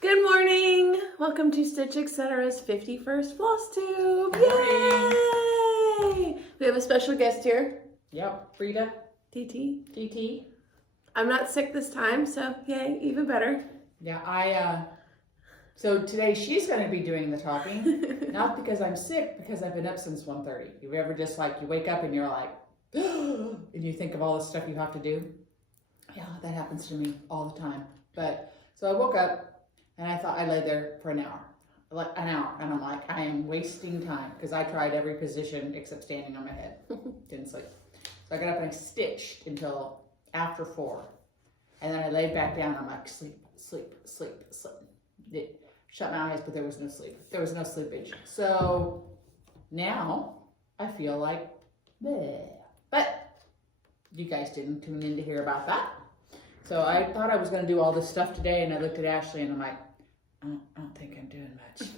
Good morning! Welcome to Stitch Etc's 51st Flosstube! Yay! We have a special guest here. Yep, Frida. TT. I'm not sick this time, so yay, even better. Yeah, so today she's going to be doing the talking. Not because I'm sick, because I've been up since 1:30. You ever just you wake up and you're like, and you think of all the stuff you have to do? Yeah, that happens to me all the time. But, so I woke up and I thought I lay there for an hour. And I'm like, I am wasting time because I tried every position except standing on my head. Didn't sleep. So I got up and I stitched until after 4. And then I laid back down and I'm like, sleep. Shut my eyes, but there was no sleep. There was no sleepage. So now I feel like bleh. But you guys didn't tune in to hear about that. So I thought I was going to do all this stuff today, and I looked at Ashley and I'm like, I don't think I'm doing much.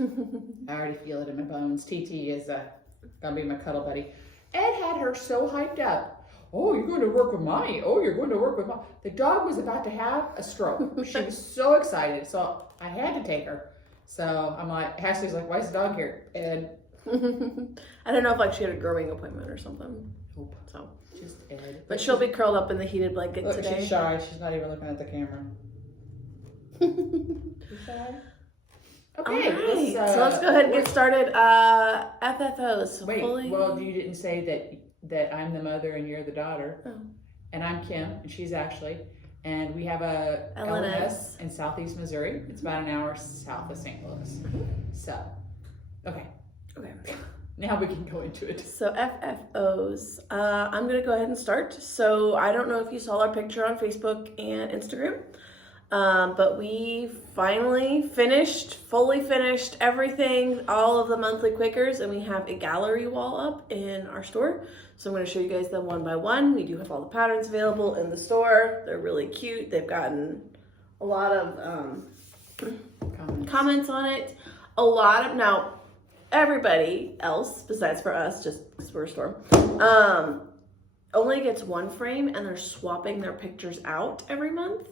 I already feel it in my bones. TT is going to be my cuddle buddy. Ed had her so hyped up. Oh, you're going to work with Mommy. Oh, you're going to work with Mommy. The dog was about to have a stroke. She was so excited. So I had to take her. So I'm like, Ashley's like, why is the dog here? Ed. I don't know if she had a grooming appointment or something. Nope. So just Ed. But she'll be curled up in the heated blanket Look, today. She's shy. She's not even looking at the camera. She's shy. Okay. Right. So let's go ahead and get started. FFOs. Wait. Well, you didn't say that I'm the mother and you're the daughter. Oh. And I'm Kim and she's Ashley. And we have a LNS in Southeast Missouri. It's about an hour south of St. Louis. So, okay. Now we can go into it. So FFOs. I'm going to go ahead and start. So I don't know if you saw our picture on Facebook and Instagram, but we finally fully finished everything, all of the monthly Quakers, and we have a gallery wall up in our store. So I'm going to show you guys them one by one. We do have all the patterns available in the store. They're really cute. They've gotten a lot of comments on it. Now, everybody else, besides for us, just because we're a store, only gets one frame, and they're swapping their pictures out every month.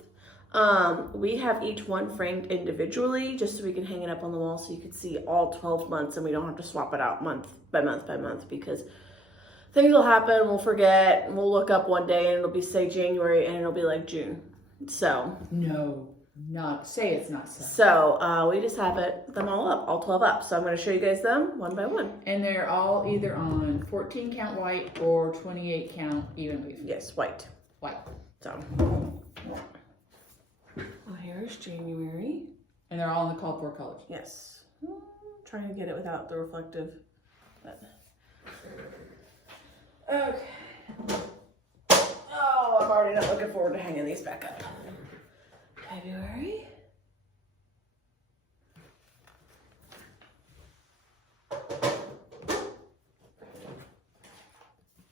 We have each one framed individually just so we can hang it up on the wall so you can see all 12 months and we don't have to swap it out month by month because things will happen, we'll forget, and we'll look up one day and it'll be say January and it'll be like June. So no, say it's not so. So we just have them all up, all 12 up. So I'm going to show you guys them one by one. And they're all either on 14 count white or 28 count even weave. Yes, white. So here's January. And they're all in the called for colors. Yes. Trying to get it without the reflective. But. Okay. Oh, I'm already not looking forward to hanging these back up. February.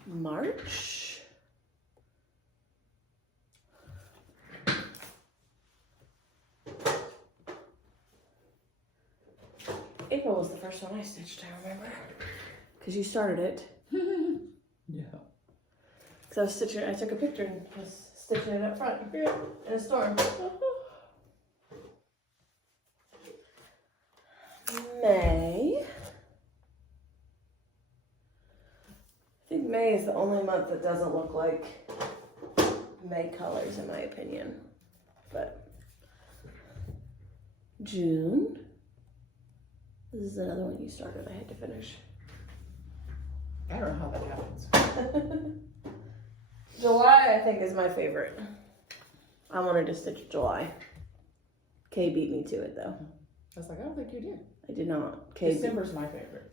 March. April was the first one I stitched, I remember. Because you started it. Yeah. Because I took a picture and was stitching it up front in a storm. May. I think May is the only month that doesn't look like May colors, in my opinion. But June. This is another one you started. I had to finish. I don't know how that happens. July, I think, is my favorite. I wanted to stitch July. Kay beat me to it, though. I was like, I don't think you did. I did not. December's my favorite.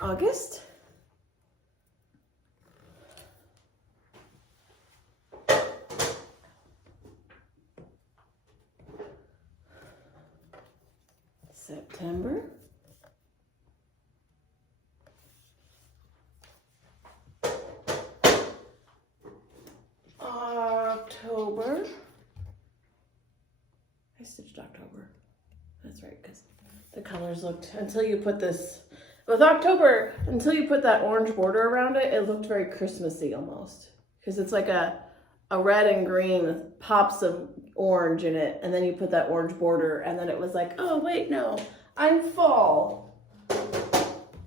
August. September. October. I stitched October. That's right, because the colors looked, until you put this, with October, until you put that orange border around it, it looked very Christmassy almost. Because it's like a red and green with pops of orange in it, and then you put that orange border, and then it was like, oh wait, no, I'm fall.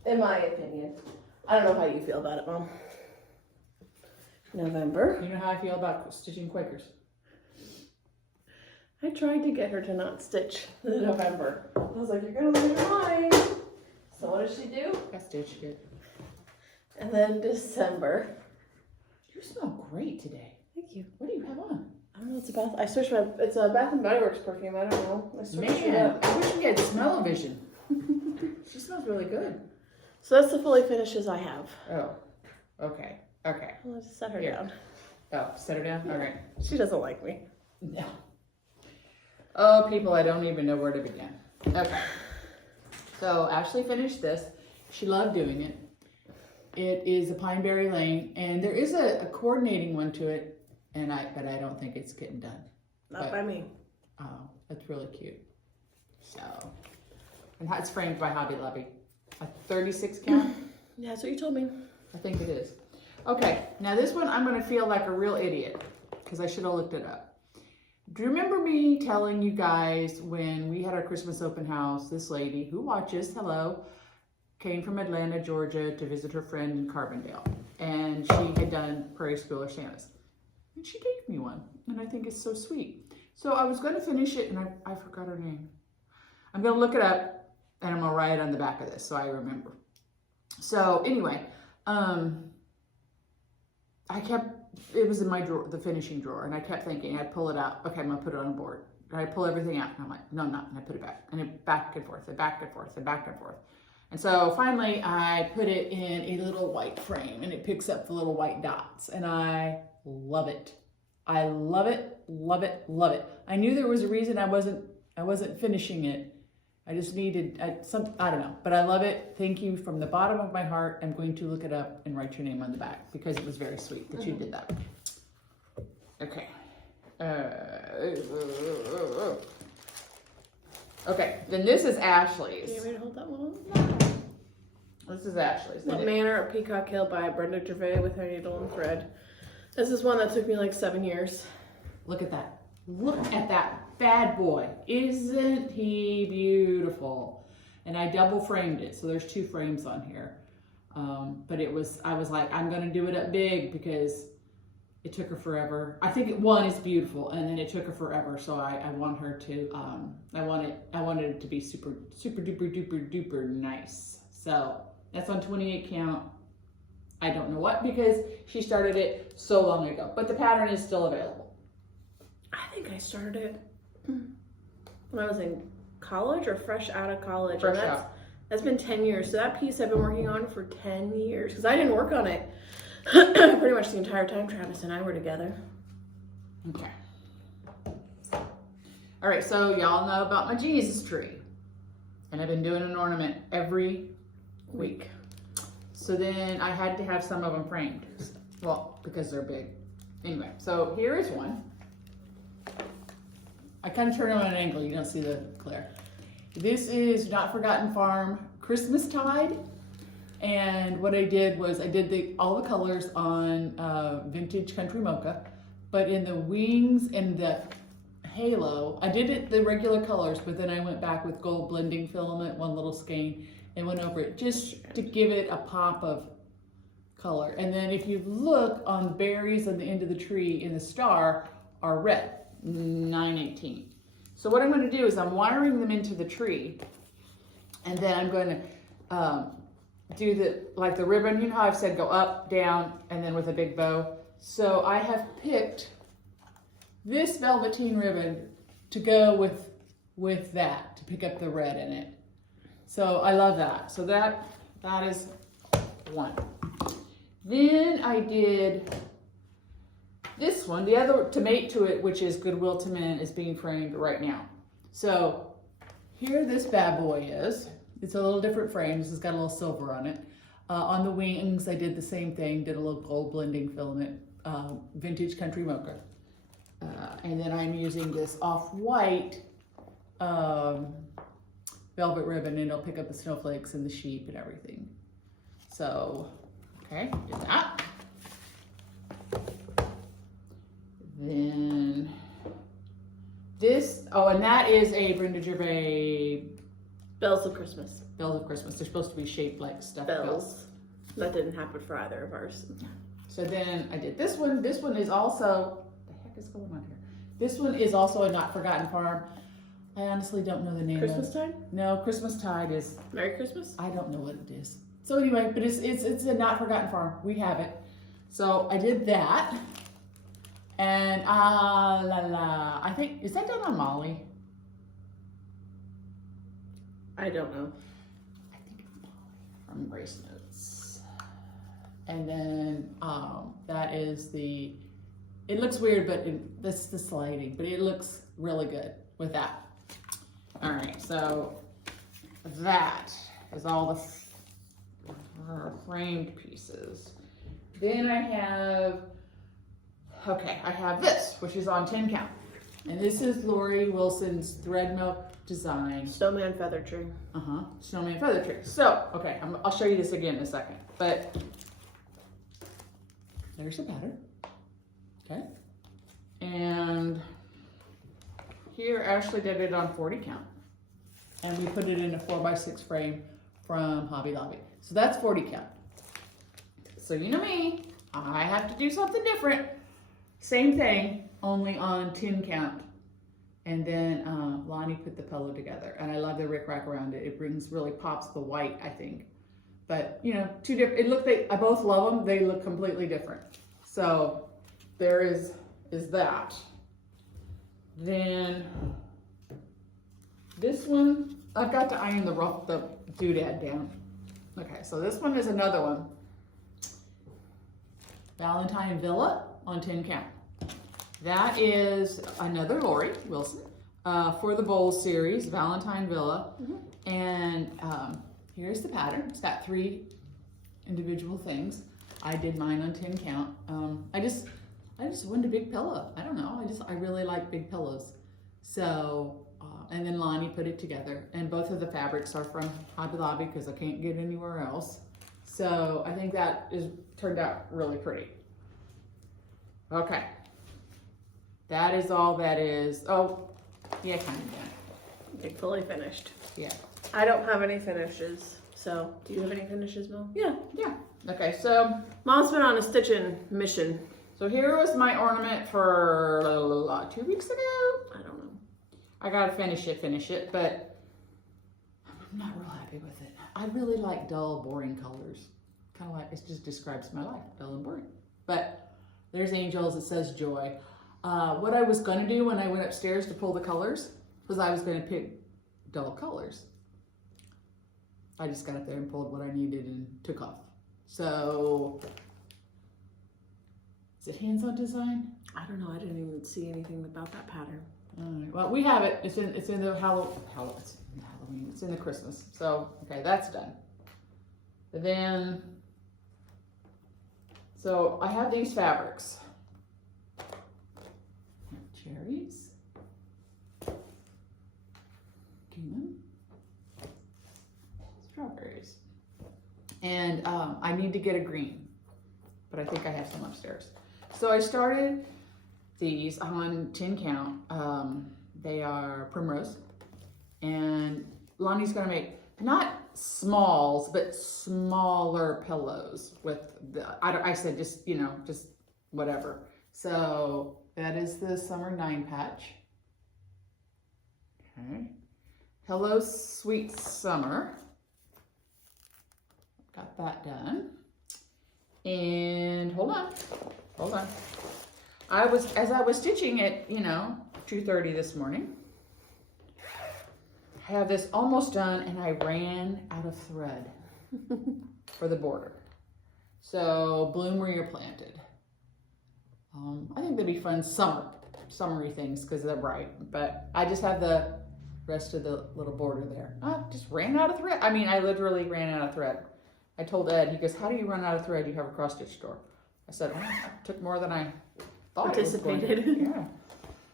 In my opinion. I don't know how you feel about it, Mom. November. You know how I feel about stitching Quakers. I tried to get her to not stitch the November. I was like, you're gonna lose your mind. So what does she do? I stitched it. And then December. You smell great today. Thank you. What do you have on? I don't know, it's a Bath and Body Works perfume, I don't know. I switched it Man, up. I wish we had smell-o-vision. She smells really good. So that's the fully finishes I have. Oh, okay, okay. I'll just set her Here. down. Oh, set her down? All right. She doesn't like me. No. Oh, people, I don't even know where to begin. Okay. So Ashley finished this. She loved doing it. It is a Pineberry Lane, and there is a coordinating one to it, but I don't think it's getting done. Not by me. Oh, that's really cute. So, and it's framed by Hobby Lobby. A 36 count? Yeah, that's what you told me. I think it is. Okay, now this one I'm going to feel like a real idiot because I should have looked it up. Do you remember me telling you guys when we had our Christmas open house, this lady who watches, hello, came from Atlanta, Georgia to visit her friend in Carbondale. And she had done Prairie Schooler Santas. And she gave me one, and I think it's so sweet. So I was going to finish it, and I forgot her name. I'm going to look it up. And I'm going to write it on the back of this so I remember. So anyway, it was in my drawer, the finishing drawer, and I kept thinking, I'd pull it out. Okay, I'm going to put it on a board. And I'd pull everything out. And I'm like, no, I'm not. And I put it back. And it back and forth, and back and forth, and back and forth. And so finally, I put it in a little white frame, and it picks up the little white dots. And I love it. I love it, love it, love it. I knew there was a reason I wasn't finishing it. I just needed I don't know, but I love it. Thank you from the bottom of my heart. I'm going to look it up and write your name on the back because it was very sweet that you did that. Okay. Okay, then this is Ashley's. Do you want me to hold that one? This is Ashley's. The Manor at Peacock Hill by Brenda Gervais with her needle and thread. This is one that took me like 7 years. Look at that. Look at that bad boy. Isn't he beautiful? And I double framed it, so there's 2 frames on here. But I was like, I'm gonna do it up big because it took her forever. I think one is beautiful, and then it took her forever. So I want her to, I wanted it to be super, super duper duper duper nice. So that's on 28 count. I don't know what, because she started it so long ago, but the pattern is still available. I think I started it when I was in college or fresh out of college. Fresh and out. That's been 10 years. So that piece I've been working on for 10 years because I didn't work on it pretty much the entire time Travis and I were together. Okay. All right, so y'all know about my Jesus tree. And I've been doing an ornament every week. So then I had to have some of them framed. Well, because they're big. Anyway, so here is one. I kind of turn them on an angle, you don't see the glare. This is Not Forgotten Farm Christmas Tide. And what I did was I did all the colors on Vintage Country Mocha, but in the wings and the halo, I did it the regular colors, but then I went back with gold blending filament, one little skein, and went over it just to give it a pop of color. And then if you look on the berries on the end of the tree in the star are red. 918. So what I'm going to do is I'm wiring them into the tree, and then I'm going to do the ribbon. You know how I've said go up, down, and then with a big bow. So I have picked this velveteen ribbon to go with that, to pick up the red in it. So I love that. So that is one. Then I did this one, the other to mate to it, which is Goodwill to Men, is being framed right now. So here this bad boy is. It's a little different frame. This has got a little silver on it. On the wings, I did the same thing, did a little gold blending filament, Vintage Country Mocha. And then I'm using this off-white velvet ribbon, and it'll pick up the snowflakes and the sheep and everything. So, okay, did that. Then this, oh, and that is a Brenda Gervais Bells of Christmas. Bells of Christmas. They're supposed to be shaped like stuffed Bells. bells. That didn't happen for either of ours. So then I did this one. This one is also, what the heck is going on here? This one is also a Not Forgotten Farm. I honestly don't know the name Christmas of time? No, Christmas Tide is, Merry Christmas? I don't know what it is. So anyway, but it's a Not Forgotten Farm. We have it. So I did that. And I think, is that done on Molly? I don't know. I think it's Molly from Grace Notes. And then that is the, it looks weird, but that's the sliding, but it looks really good with that. All right, so that is all the framed pieces. Then I have, okay, I have this, which is on 10 count. And this is Lori Wilson's Thread Milk design. Snowman feather tree. Snowman feather tree. So, okay, I'll show you this again in a second. But there's the pattern. Okay. And here Ashley did it on 40 count. And we put it in a 4x6 frame from Hobby Lobby. So that's 40 count. So you know me, I have to do something different. Same thing, only on 10 count. And then Lonnie put the pillow together. And I love the rickrack around it. It really pops the white, I think. But, you know, two different, it looked, I both love them. They look completely different. So there is that. Then this one, I've got to iron the doodad down. Okay, so this one is another one. Valentine Villa on 10 count. That is another Lori Wilson for the Bowl series, Valentine Villa. And here's the pattern. It's got 3 individual things. I did mine on 10 count. I just wanted a big pillow. I don't know. I really like big pillows. So, and then Lonnie put it together. And both of the fabrics are from Hobby Lobby because I can't get anywhere else. So I think that turned out really pretty. Okay. That is all that is. Oh, yeah, kind of done. Like fully finished. Yeah. I don't have any finishes. So, do you have any finishes, Mom? Yeah. Yeah. Okay, so Mom's been on a stitching mission. So here was my ornament for 2 weeks ago. I don't know. I gotta finish it, but I'm not real happy with it. I really like dull, boring colors. Kind of like, it just describes my life, dull and boring. But there's angels, it says joy. What I was gonna do when I went upstairs to pull the colors was I was gonna pick dull colors. I just got up there and pulled what I needed and took off. So, is it hands-on design? I don't know. I didn't even see anything about that pattern. All right. Well, we have it. It's in the Halloween. It's in the Christmas. So, okay, that's done. But then, so I have these fabrics. Cherries. Cumin. Strawberries. And I need to get a green, but I think I have some upstairs. So I started these on 10 count. They are Primrose, and Lonnie's gonna make not smalls, but smaller pillows with I said just, you know, just whatever. So that is the Summer 9 patch. Okay. Hello Sweet Summer. Got that done. And hold on. As I was stitching it, you know, 2:30 this morning, I have this almost done and I ran out of thread for the border. So bloom where you're planted. I think that'd be fun summery things because they're bright, but I just have the rest of the little border there. I just ran out of thread. I mean, I literally ran out of thread. I told Ed, he goes, how do you run out of thread? You have a cross stitch store. I said, well, it took more than I thought it was going to. Anticipated. Yeah.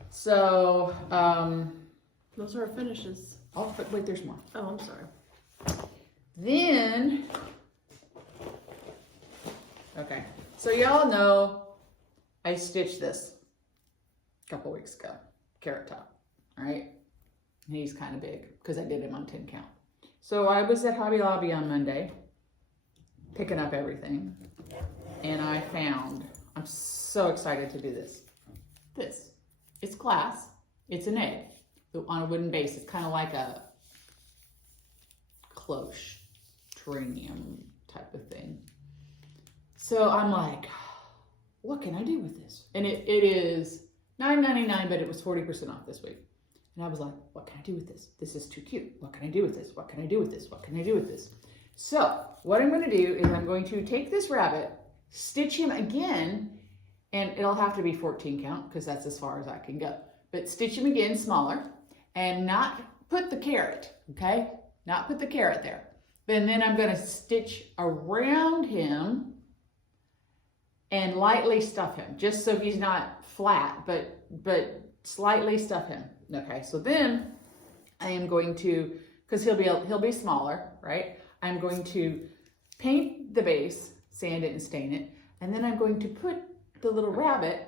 So, Those are our finishes. Oh, but wait, there's more. Oh, I'm sorry. Then, okay, so y'all know I stitched this a couple weeks ago, Carrot Top, all right? He's kind of big because I did him on 10 count. So I was at Hobby Lobby on Monday, picking up everything, and I found, I'm so excited to do this. It's glass, it's an egg on a wooden base. It's kind of like a cloche, trinium type of thing. So I'm like, what can I do with this? And it is $9.99, but it was 40% off this week. And I was like, what can I do with this? This is too cute. What can I do with this? What can I do with this? What can I do with this? So what I'm going to do is I'm going to take this rabbit, stitch him again, and it'll have to be 14 count because that's as far as I can go. But stitch him again smaller and not put the carrot, okay? Not put the carrot there. And then I'm going to stitch around him and lightly stuff him, just so he's not flat, but slightly stuff him. Okay, so then I am going to, because he'll be smaller, right? I'm going to paint the base, sand it and stain it, and then I'm going to put the little rabbit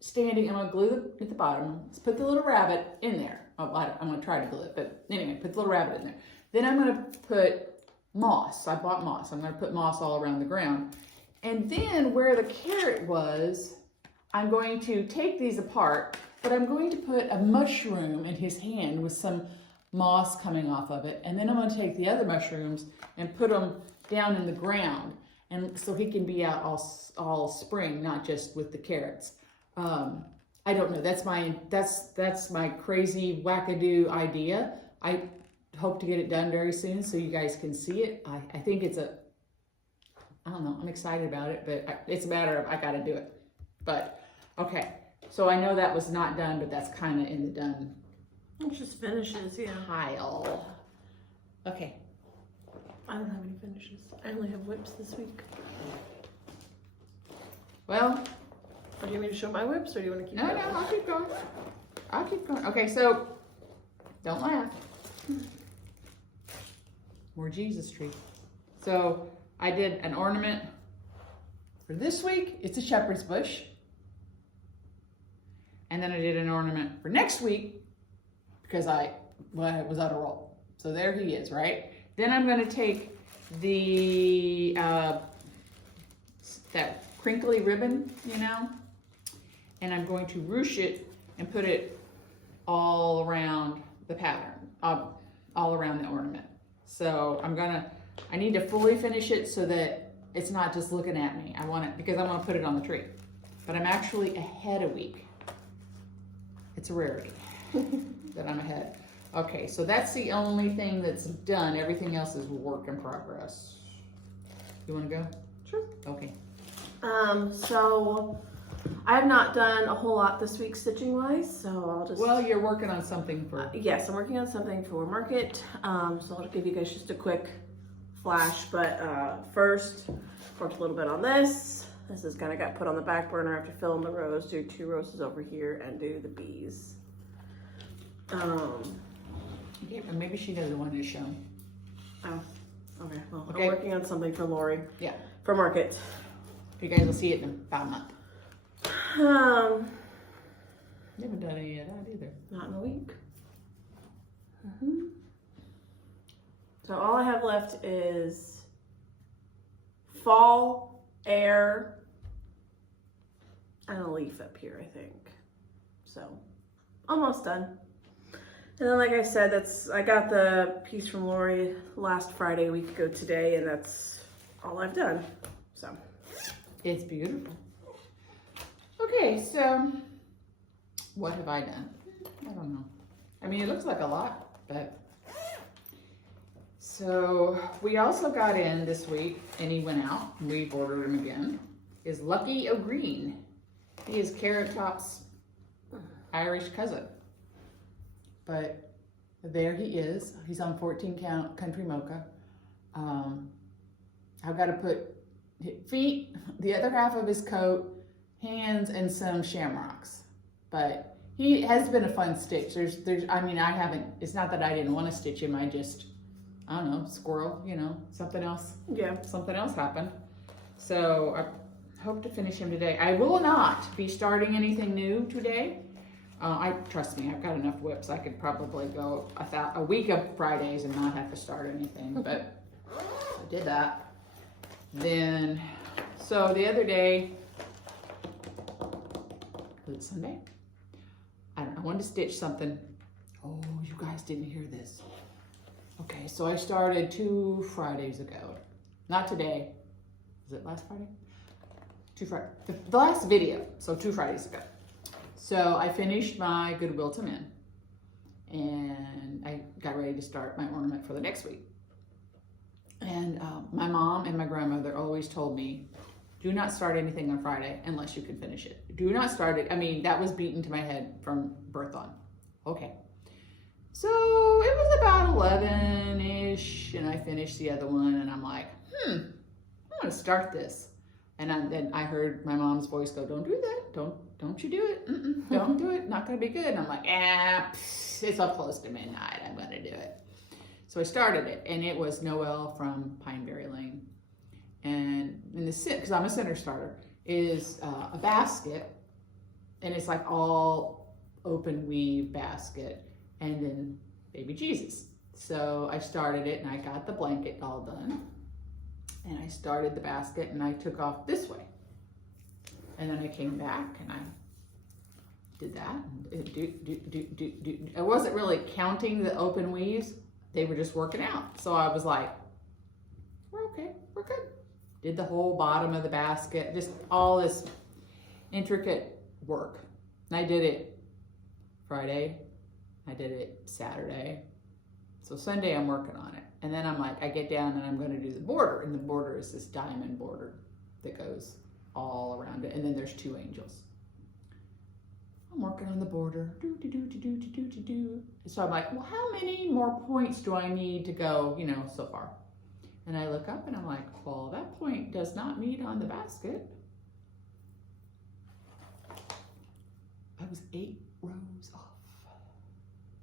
standing. I'm going to glue at the bottom. Let's put the little rabbit in there. Oh, I'm going to try to glue it, but anyway, put the little rabbit in there. Then I'm going to put moss. I bought moss. I'm going to put moss all around the ground. And then where the carrot was, I'm going to take these apart, but I'm going to put a mushroom in his hand with some moss coming off of it. And then I'm going to take the other mushrooms and put them down in the ground. And so he can be out all spring, not just with the carrots. I don't know. That's my crazy wackadoo idea. I hope to get it done very soon so you guys can see it. I think it's I don't know, I'm excited about it, but it's a matter of I gotta do it. But, okay, so I know that was not done, but that's kind of in the done It's just finishes, yeah. pile. Okay. I don't have any finishes. I only have whips this week. Well, Do you want me to show my whips, or do you want to keep no, going? I'll keep going. I'll keep going. Okay, so, don't laugh. More Jesus tree. So, I did an ornament for this week. It's a shepherd's bush. And then I did an ornament for next week because I was on a roll. So there he is, right? Then I'm going to take the that crinkly ribbon, you know, and I'm going to ruche it and put it all around the pattern, all around the ornament. So I need to fully finish it so that it's not just looking at me. I want it because I want to put it on the tree. But I'm actually ahead a week. It's a rarity that I'm ahead. Okay, so that's the only thing that's done. Everything else is work in progress. You want to go? Sure. Okay. So I have not done a whole lot this week stitching wise, so I'll just. Well, you're working on something for. Yes, I'm working on something for market. So I'll give you guys just a quick flash. But first, worked a little bit on this. This is kind of got put on the back burner. I have to fill in the rows, do 2 roses over here, and do the bees. Okay, but maybe she doesn't want to show. Oh, okay. Well, Okay. I'm working on something for Lori. Yeah. For market. You guys will see it in about a month. You haven't done any of that either. Not in a week. So all I have left is fall, air, and a leaf up here, I think. So almost done. And then, like I said, I got the piece from Lori last Friday, a week ago today, and that's all I've done. So It's beautiful. Okay, so what have I done? I don't know. I mean, it looks like a lot, but. So we also got in this week, and he went out, and we've ordered him again, is Lucky O'Green. He is Carrot Top's Irish cousin. But there he is. He's on 14 count country mocha. I've got to put feet, the other half of his coat, hands, and some shamrocks. But He has been a fun stitch. I mean, I haven't, it's not that I didn't want to stitch him. I don't know, squirrel, something else. Yeah. Something else happened. So I hope to finish him today. I will not be starting anything new today. Trust me, I've got enough whips. I could probably go a week of Fridays and not have to start anything, but I did that. Then, so the other day, was it Sunday? I don't know, I wanted to stitch something. Oh, you guys didn't hear this. Okay, so I started 2 Fridays ago. Not today. Was it last Friday? 2 Fridays. The last video, so 2 Fridays ago. So I finished my Goodwill to Men. And I got ready to start my ornament for the next week. And my mom and my grandmother always told me, do not start anything on Friday unless you can finish it. Do not start it. I mean, that was beaten to my head from birth on. Okay. So it was about 11-ish and I finished the other one and I'm like, I'm gonna start this. And then I heard my mom's voice go, don't do that. Don't you do it. Don't do it. Not gonna be good. And I'm like, it's up close to midnight. I'm gonna do it. So I started it and it was Noelle from Pineberry Lane. And in the because I'm a center starter, is a basket, and it's like all open weave basket, and then baby Jesus. So I started it, and I got the blanket all done, and I started the basket, and I took off this way, and then I came back, and I did that. And I wasn't really counting the open weaves; they were just working out. So I was like, "We're okay, we're good." Did the whole bottom of the basket, just all this intricate work. And I did it Friday, I did it Saturday. So Sunday I'm working on it. And then I'm like, I get down and I'm gonna do the border. And the border is this diamond border that goes all around it. And then there's 2 angels. I'm working on the border. So I'm like, well, how many more points do I need to go, so far? And I look up and I'm like, well, that point does not meet on the basket. I was 8 rows off.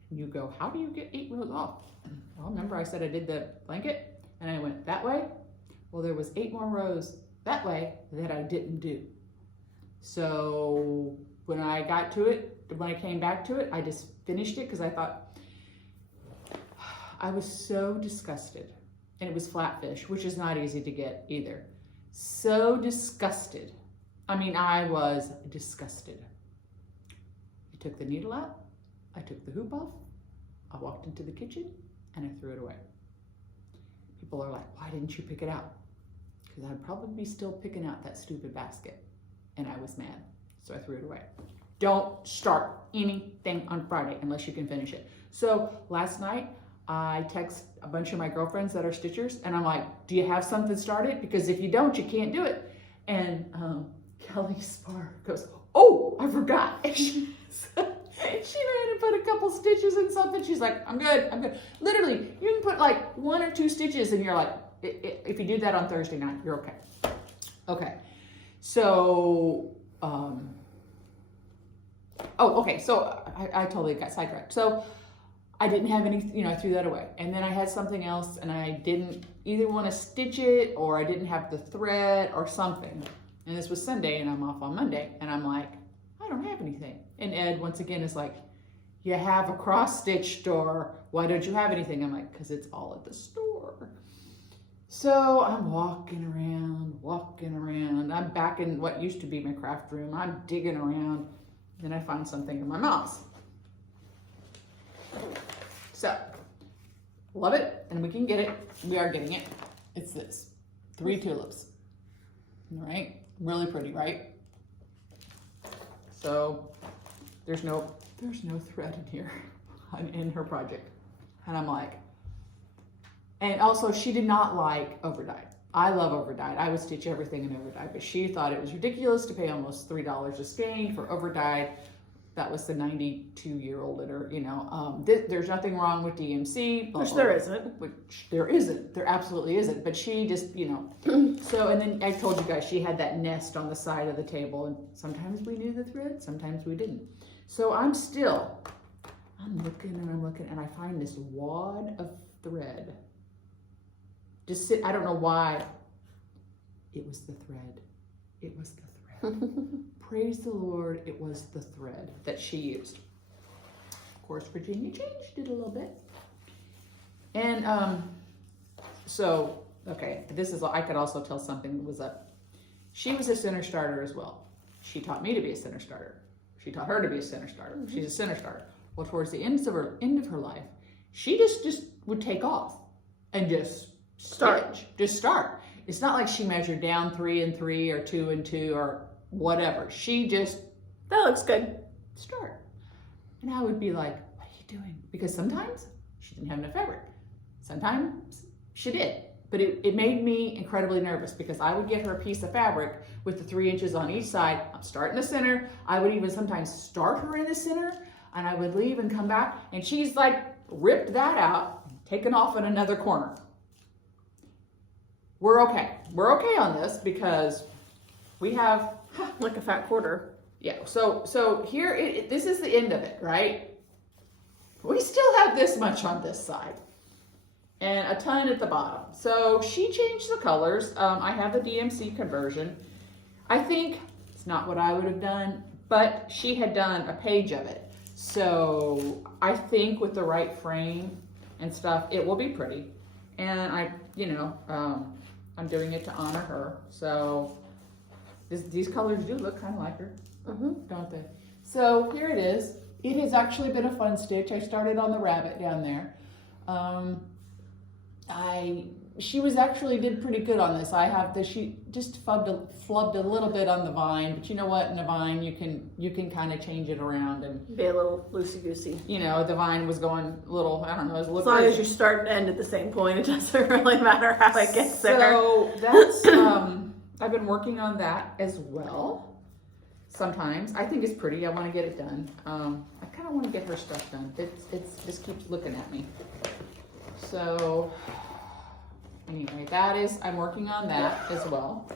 And you go, how do you get 8 rows off? Well, remember I said I did the blanket and I went that way? Well, there was 8 more rows that way that I didn't do. So when I got to it, when I came back to it, I just finished it because I thought, I was so disgusted. And it was flatfish, which is not easy to get either. So disgusted. I mean, I was disgusted. I took the needle out. I took the hoop off. I walked into the kitchen and I threw it away. People are like, why didn't you pick it out? Because I'd probably be still picking out that stupid basket. And I was mad. So I threw it away. Don't start anything on Friday unless you can finish it. So last night, I text a bunch of my girlfriends that are stitchers and I'm like, do you have something started? Because if you don't, you can't do it. And Kelly Spar goes, oh, I forgot. And she ran and put a couple stitches in something. She's like, I'm good. Literally, you can put like 1 or 2 stitches and you're like, if you do that on Thursday night, you're okay. Okay. So, so I totally got sidetracked. So I didn't have any, I threw that away. And then I had something else and I didn't either want to stitch it or I didn't have the thread or something. And this was Sunday and I'm off on Monday. And I'm like, I don't have anything. And Ed, once again, is like, you have a cross stitch store. Why don't you have anything? I'm like, because it's all at the store. So I'm walking around. I'm back in what used to be my craft room. I'm digging around. Then I find something in my mom's. So, love it, and we can get it. We are getting it. It's this. 3 tulips. All right? Really pretty, right? So, there's no thread in here in her project. And I'm like, and also she did not like overdyed. I love overdyed. I would stitch everything in overdyed, but she thought it was ridiculous to pay almost $3 a skein for overdyed. That was the 92-year-old at her, there's nothing wrong with DMC. Which there isn't. Which there isn't. There absolutely isn't. But she just, So, and then I told you guys she had that nest on the side of the table. And sometimes we knew the thread, sometimes we didn't. So I'm looking and I find this wad of thread. I don't know why. It was the thread. It was the thread. Praise the Lord, it was the thread that she used. Of course, Virginia changed it a little bit. And okay, I could also tell something was up. She was a center starter as well. She taught me to be a center starter. She taught her to be a center starter. Mm-hmm. She's a center starter. Well, towards the end of her life, she just would take off and just start. Just start. It's not like she measured down 3 and 3 or 2 and 2 or whatever. She just, that looks good. Start. And I would be like, what are you doing? Because sometimes she didn't have enough fabric. Sometimes she did. But it made me incredibly nervous because I would get her a piece of fabric with the 3 inches on each side. I'm starting the center. I would even sometimes start her in the center and I would leave and come back and she's like ripped that out, taken off in another corner. We're okay. We're okay on this because we have like a fat quarter. Yeah. So here this is the end of it, right? We still have this much on this side. And a ton at the bottom. So she changed the colors. I have the DMC conversion. I think it's not what I would have done, but she had done a page of it. So I think with the right frame and stuff, it will be pretty. And I'm doing it to honor her. So these colors do look kind of like her, don't they? So here it is. It has actually been a fun stitch. I started on the rabbit down there. She did pretty good on this. She just flubbed a little bit on the vine, but you know what? In the vine, you can kind of change it around and be a little loosey-goosey. The vine was going a little, I don't know, it was a little as long as you start and end at the same point, it doesn't really matter how it gets there. So that's, I've been working on that as well. Sometimes I think it's pretty. I want to get it done. I kind of want to get her stuff done. It just keeps looking at me. So anyway, I'm working on that as well.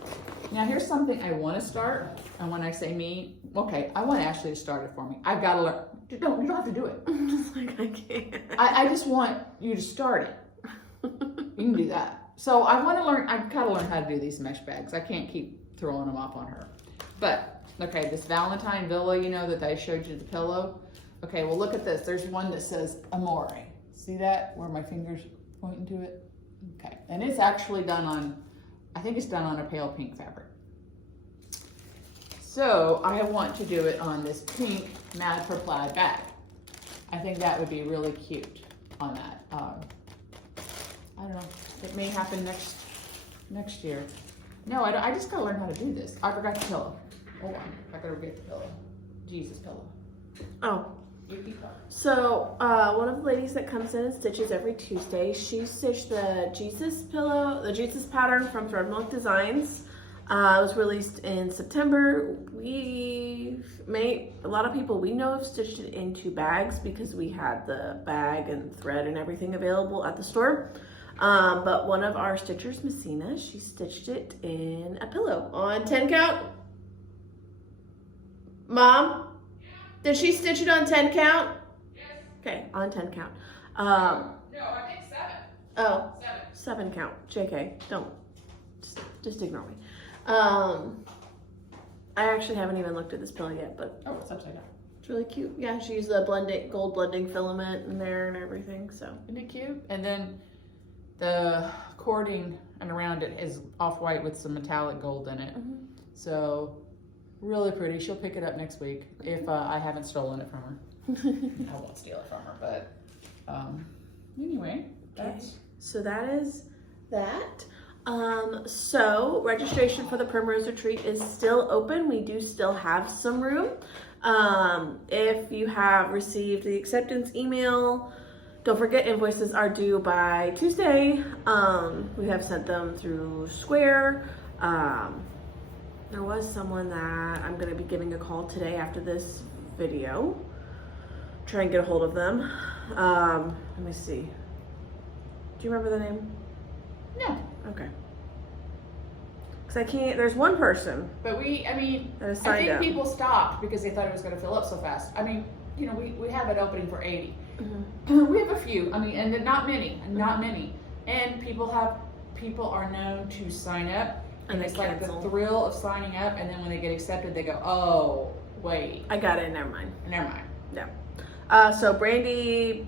Now here's something I want to start. And when I say me, okay, I want Ashley to start it for me. I've got to learn. You don't have to do it. I'm just like, I can't. I just want you to start it. You can do that. So I've got to learn how to do these mesh bags. I can't keep throwing them off on her. But, okay, this Valentine Villa, that I showed you the pillow. Okay, well look at this. There's one that says Amore. See that? Where my finger's pointing to it? Okay, and it's actually I think it's done on a pale pink fabric. So I want to do it on this pink Mad for Plaid bag. I think that would be really cute on that. I don't know, it may happen next year. No, I just gotta learn how to do this. I forgot the pillow. Hold on, I gotta get the pillow. Jesus pillow. Oh. So, one of the ladies that comes in and stitches every Tuesday, she stitched the Jesus pattern from Threadmilk Designs. It was released in September. A lot of people we know have stitched it into bags because we had the bag and thread and everything available at the store. But one of our stitchers, Messina, she stitched it in a pillow on 10 count. Mom? Did she stitch it on 10 count? Yes. Okay, on 10 count. No, I think 7. Oh, 7. 7 count. JK, don't. Just ignore me. I actually haven't even looked at this pillow yet, but Oh, it's upside down. it's really cute. Yeah, she used the gold blending filament in there and everything, so. Isn't it cute? And then the cording and around it is off-white with some metallic gold in it. So really pretty. She'll pick it up next week if I haven't stolen it from her. I won't steal it from her, but anyway, so that is that. So registration for the Primrose Retreat is still open. We do still have some room. If you have received the acceptance email, don't forget invoices are due by Tuesday. We have sent them through Square. There was someone that I'm going to be giving a call today after this video. Try and get a hold of them. Let me see. Do you remember the name? No. Okay. Because I can't, there's one person But I mean, that is I signed think up. people stopped because they thought it was going to fill up so fast. I mean, you know, we have it opening for 80. Mhm. We have a few. I mean, and they're not many. And people are known to sign up, and And it's they like cancel. the thrill of signing up, and then when they get accepted, they go, oh, wait, I got it, never mind. never mind. Yeah. So Brandy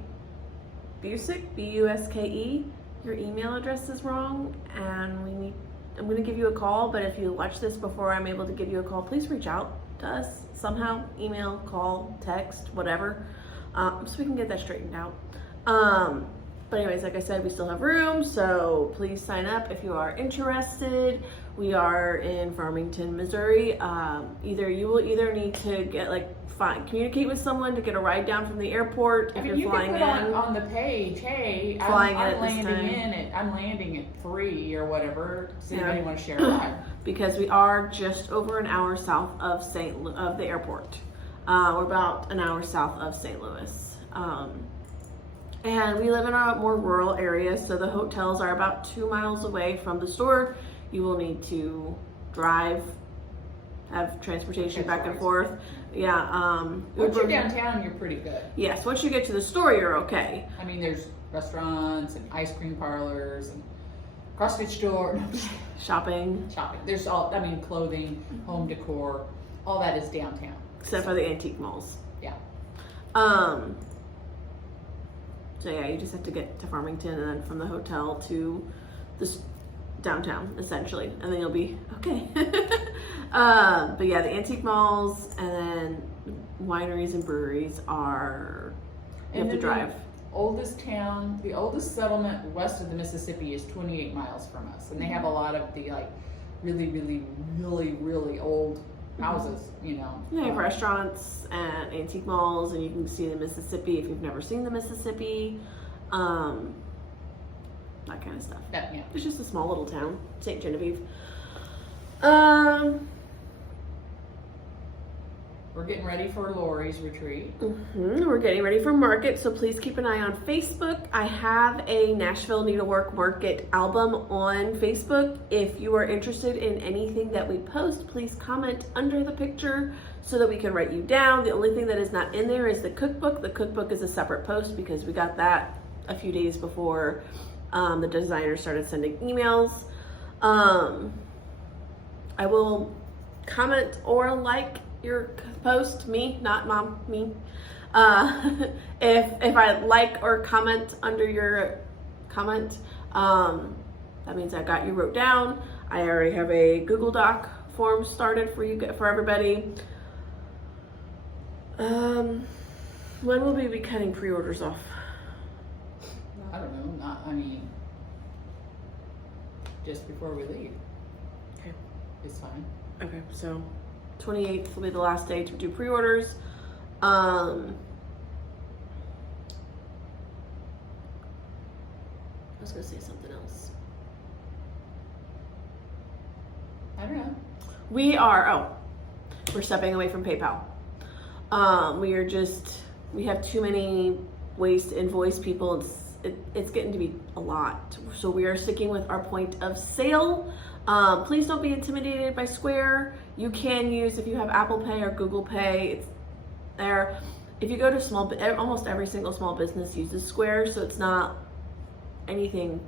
Buske, B-U-S-K-E, your email address is wrong, and I'm going to give you a call, but if you watch this before I'm able to give you a call, please reach out to us somehow, email, call, text, whatever, so we can get that straightened out. But anyways, like I said, we still have room, so please sign up if you are interested. We are in Farmington, Missouri. You will either need to get communicate with someone to get a ride down from the airport I if mean, you're you flying can put in. on the page, hey, Flying in I'm at this time. I'm landing at 3 or whatever. Does Yeah. anybody want to share a ride? Because we are just over an hour south of the airport. We're about an hour south of St. Louis. And we live in a more rural area, so the hotels are about 2 miles away from the store. You will need to drive, have transportation back and forth. Yeah. Once you're Uber- downtown, you're pretty good. Yes, once you get to the store, you're okay. I mean, there's restaurants and ice cream parlors and CrossFit store, Shopping, shopping. There's clothing, home decor, all that is downtown. except for the antique malls. Yeah. So yeah, you just have to get to Farmington and then from the hotel to this downtown essentially, and then you'll be okay. But yeah, the antique malls and then wineries and breweries are you have to drive. The oldest settlement west of the Mississippi is 28 miles from us, and they have a lot of the really, really, really, really old houses. You know. Yeah, you have restaurants and antique malls, and you can see the Mississippi if you've never seen the Mississippi. That kind of stuff. Yeah. It's just a small little town, St. Genevieve. We're getting ready for Lori's retreat. We're getting ready for market, so please keep an eye on Facebook. I have a Nashville Needlework Market album on Facebook. If you are interested in anything that we post, please comment under the picture so that we can write you down. The only thing that is not in there is the cookbook. The cookbook is a separate post because we got that a few days before the designers started sending emails. I will comment or like your post, not mom, me. If I like or comment under your comment, that means I got you wrote down. I already have a Google Doc form started for everybody. When will we be cutting pre-orders off? I don't know. Just before we leave. Okay. It's fine. Okay, so 28th will be the last day to do pre-orders. I was gonna say something else. I don't know. We're stepping away from PayPal. We have too many ways to invoice people. It's getting to be a lot. So we are sticking with our point of sale. Please don't be intimidated by Square. You can use, if you have Apple Pay or Google Pay, it's there. If you go to almost every single small business uses Square, so it's not anything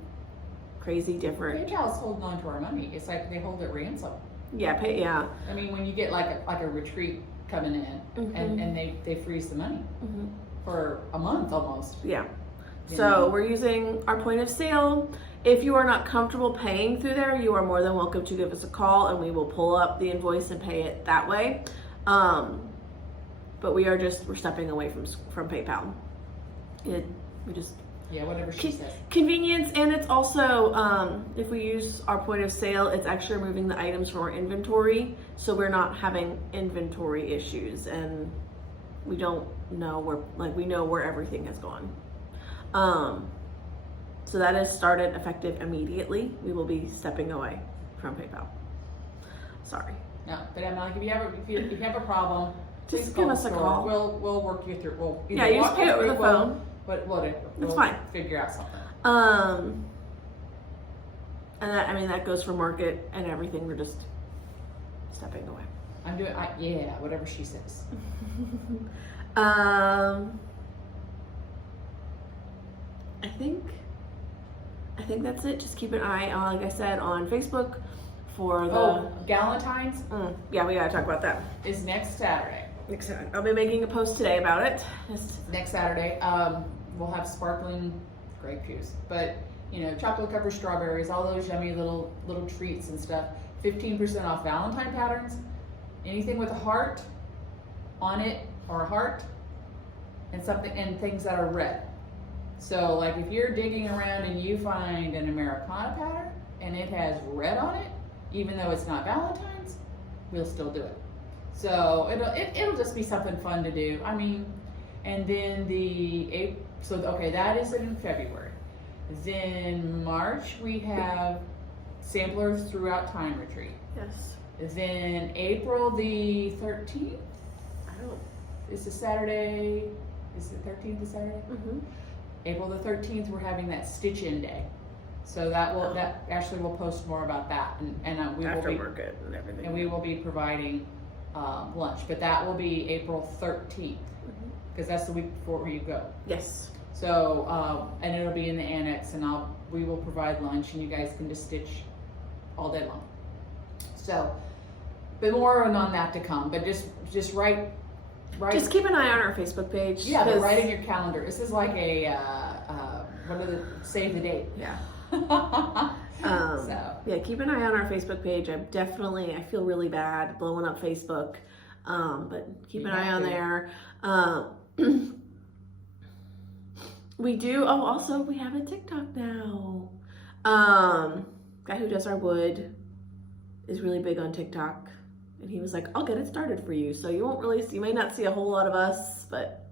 crazy different. PayPal's holding on to our money. It's like they hold it ransom. Yeah, yeah. I mean, when you get like a retreat coming in, and they freeze the money for a month almost. Yeah. You So know? we're using our point of sale. If you are not comfortable paying through there, you are more than welcome to give us a call and we will pull up the invoice and pay it that way. But we're stepping away from PayPal. Whatever she says. Convenience, and it's also, if we use our point of sale, it's actually removing the items from our inventory, so we're not having inventory issues, and we don't know we know where everything has gone. So that is started effective immediately. We will be stepping away from PayPal. Sorry. No, but I'm like, if you have a problem, Just please give call us the a store. call. We'll work you through. We'll Yeah, you just pay it over the phone. But whatever. That's We'll fine. figure out something. And that goes for market and everything. We're just stepping away. I'm doing, yeah, whatever she says. I think that's it. Just keep an eye on, like I said, on Facebook for the Valentines yeah, we gotta talk about that. is next Saturday. I'll be making a post today about it. Next Saturday, we'll have sparkling grape juice, but chocolate covered strawberries, all those yummy little treats and stuff. 15% off Valentine patterns. Anything with a heart on it or a heart and things that are red. So like if you're digging around and you find an Americana pattern and it has red on it, even though it's not Valentine's, we'll still do it. So it'll just be something fun to do. And then that is in February. Then March we have samplers throughout Time Retreat. Yes. Then April the 13th. Is the Saturday. Is the 13th a Saturday? Mm-hmm. April the 13th, we're having that stitch-in day. So that Ashley will post more about that, and we will be market and everything. And we will be providing lunch, but that will be April 13th because that's the week before you go. Yes. So and it'll be in the annex, and we will provide lunch, and you guys can just stitch all day long. So, but more on that to come. But just write. Just keep an eye on our Facebook page. Yeah, but write in your calendar. This is like a save the date. Yeah. So yeah, keep an eye on our Facebook page. I feel really bad blowing up Facebook, but keep an eye on there. We do. Oh, also we have a TikTok now. Guy who does our wood is really big on TikTok. And he was like, I'll get it started for you. So you may not see a whole lot of us, but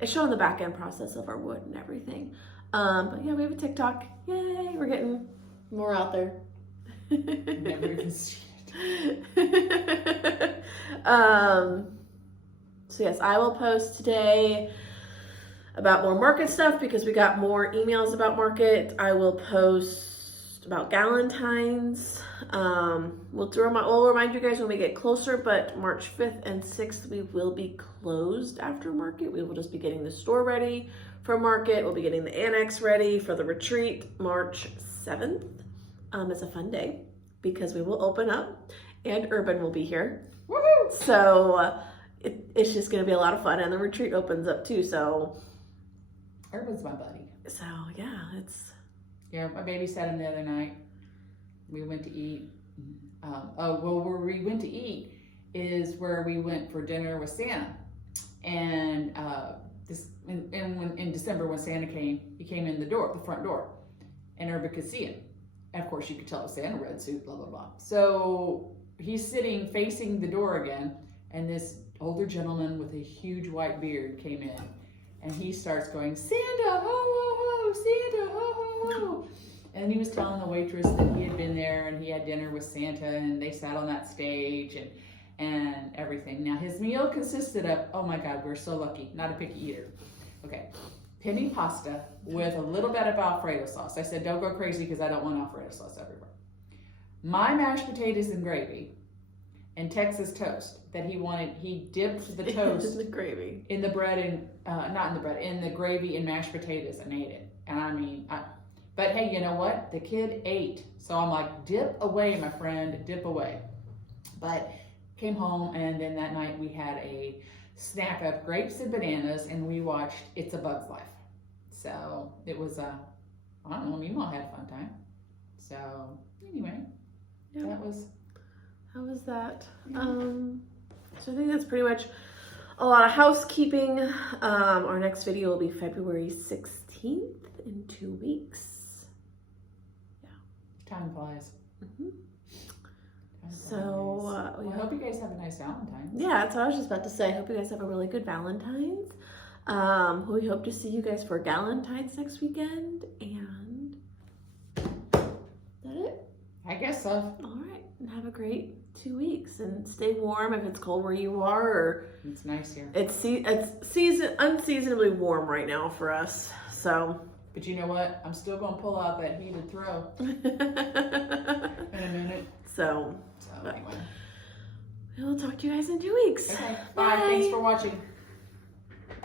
it's showing the back end process of our wood and everything. But yeah, we have a TikTok. Yay, we're getting more out there. never even see it. So yes, I will post today about more market stuff because we got more emails about market. I will post about Valentines. We'll remind you guys when we get closer, but March 5th and 6th we will be closed after market. We will just be getting the store ready for market. We'll be getting the annex ready for the retreat. March 7th is a fun day because we will open up and Urban will be here. Woohoo! So it's just going to be a lot of fun, and the retreat opens up too. So Urban's my buddy. So yeah, Yeah, I babysat him the other night. We went to eat. Where we went to eat is where we went for dinner with Santa. And in December when Santa came, he came in the front door, and Urban could see him. And of course, you could tell it was Santa, red suit, blah blah blah. So he's sitting facing the door again, and this older gentleman with a huge white beard came in, and he starts going, Santa, ho ho ho, Santa, ho ho ho. And he was telling the waitress that he had been there and he had dinner with Santa and they sat on that stage and everything. Now his meal consisted of, oh my God, we're so lucky, not a picky eater. Okay, penne pasta with a little bit of Alfredo sauce. I said, don't go crazy because I don't want Alfredo sauce everywhere. My mashed potatoes and gravy and Texas toast that he dipped the toast in the gravy. In the bread and, in the gravy and mashed potatoes and ate it. And but hey, you know what? The kid ate. So I'm like, dip away, my friend, dip away. But came home, and then that night we had a snack of grapes and bananas, and we watched It's a Bug's Life. So it was, I don't know, Mima had a fun time. So anyway, yeah. How was that? Yeah. So I think that's pretty much a lot of housekeeping. Our next video will be February 16th in 2 weeks. Time flies. Mm-hmm. I hope you guys have a nice Valentine's. Yeah, that's what I was just about to say. I hope you guys have a really good Valentine's. We hope to see you guys for Valentine's next weekend. And is that it? I guess so. All right. And have a great 2 weeks. And stay warm if it's cold where you are. Or it's nice here. It's unseasonably warm right now for us. So But you know what? I'm still going to pull out that heated throw in a minute. So So anyway. we'll talk to you guys in 2 weeks. Okay. Bye. Thanks for watching.